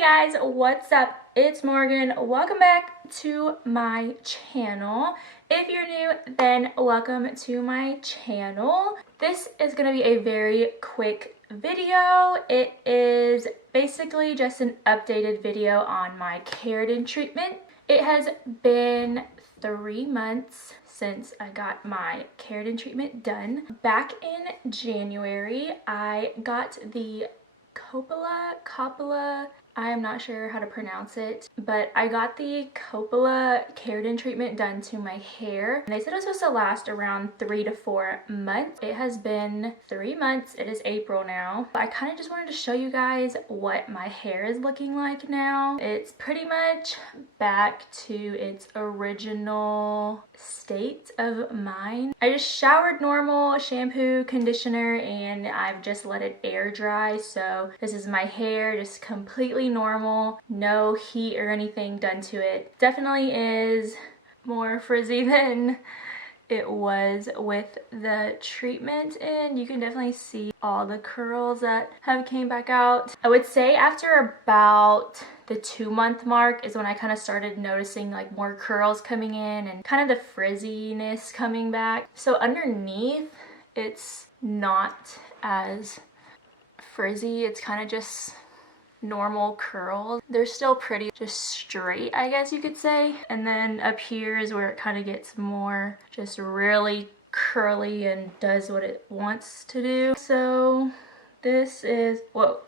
Hey guys, what's up? It's Morgan. Welcome back to my channel. If you're new, then welcome to my channel. This is going to be a very quick video. It is basically just an updated video on my keratin treatment. It has been 3 months since I got my keratin treatment done. Back in January, I got the coppola, I am not sure how to pronounce it, but I got the coppola keratin treatment done to my hair. And they said it was supposed to last around 3 to 4 months. It has been 3 months. It is April now. I kind of just wanted to show you guys what my hair is looking like now. It's pretty much back to its original state of mine. I just showered normal, shampoo, conditioner, and I've just let it air dry. So this is my hair, just completely normal, no heat or anything done to it. Definitely is more frizzy than it was with the treatment, and you can definitely see all the curls that have came back out. I would say after about the 2-month mark is when I kind of started noticing like more curls coming in and kind of the frizziness coming back. So underneath it's not as frizzy, it's kind of just normal curls. They're still pretty just straight, I guess you could say. And then up here is where it kind of gets more just really curly and does what it wants to do. So this is, whoa.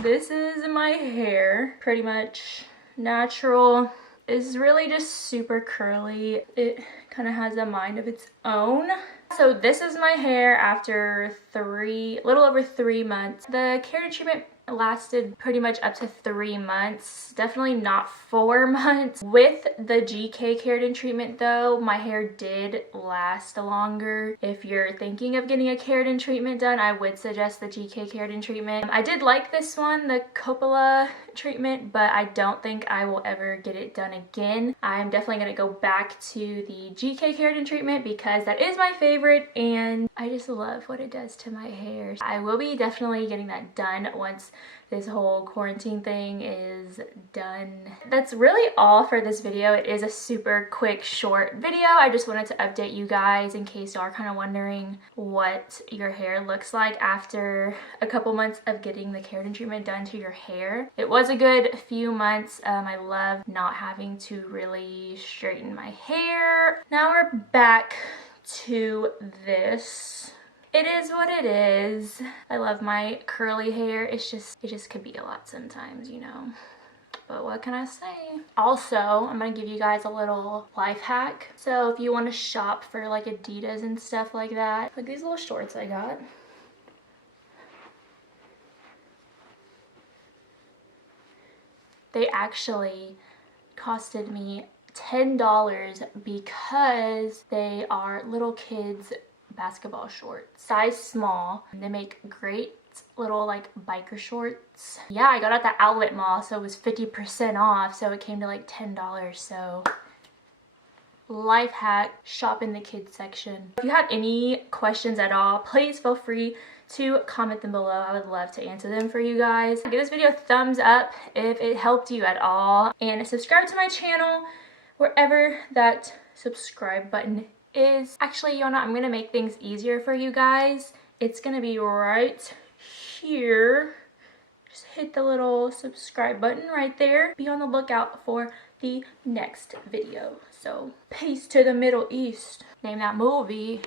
This is my hair, pretty much natural. It's really just super curly. It kind of has a mind of its own. So this is my hair after little over 3 months. The keratin treatment lasted pretty much up to 3 months, definitely not 4 months. With the GK keratin treatment though, my hair did last longer. If you're thinking of getting a keratin treatment done, I would suggest the GK keratin treatment. I did like this one, the coppola treatment, but I don't think I will ever get it done again. I'm definitely going to go back to the GK keratin treatment because that is my favorite and I just love what it does to my hair. I will be definitely getting that done once this whole quarantine thing is done. That's really all for this video. It is a super quick, short video. I just wanted to update you guys in case y'all are kind of wondering what your hair looks like after a couple months of getting the keratin treatment done to your hair. It was a good few months. I love not having to really straighten my hair. Now we're back to this. It is what it is. I love my curly hair. It just could be a lot sometimes, you know. But what can I say? Also, I'm gonna give you guys a little life hack. So if you want to shop for like Adidas and stuff like that, like these little shorts I got. They actually costed me $10 because they are little kids basketball shorts, size small. They make great little like biker shorts. Yeah, I got at the outlet mall, so it was 50% off, so it came to like $10. So life hack, shop in the kids section. If you have any questions at all, please feel free to comment them below. I would love to answer them for you guys. Give this video a thumbs up if it helped you at all, and subscribe to my channel wherever that subscribe button is. Actually, you know, I'm gonna make things easier for you guys. It's gonna be right here. Just hit the little subscribe button right there. Be on the lookout for the next video. So peace to the Middle East. Name that movie.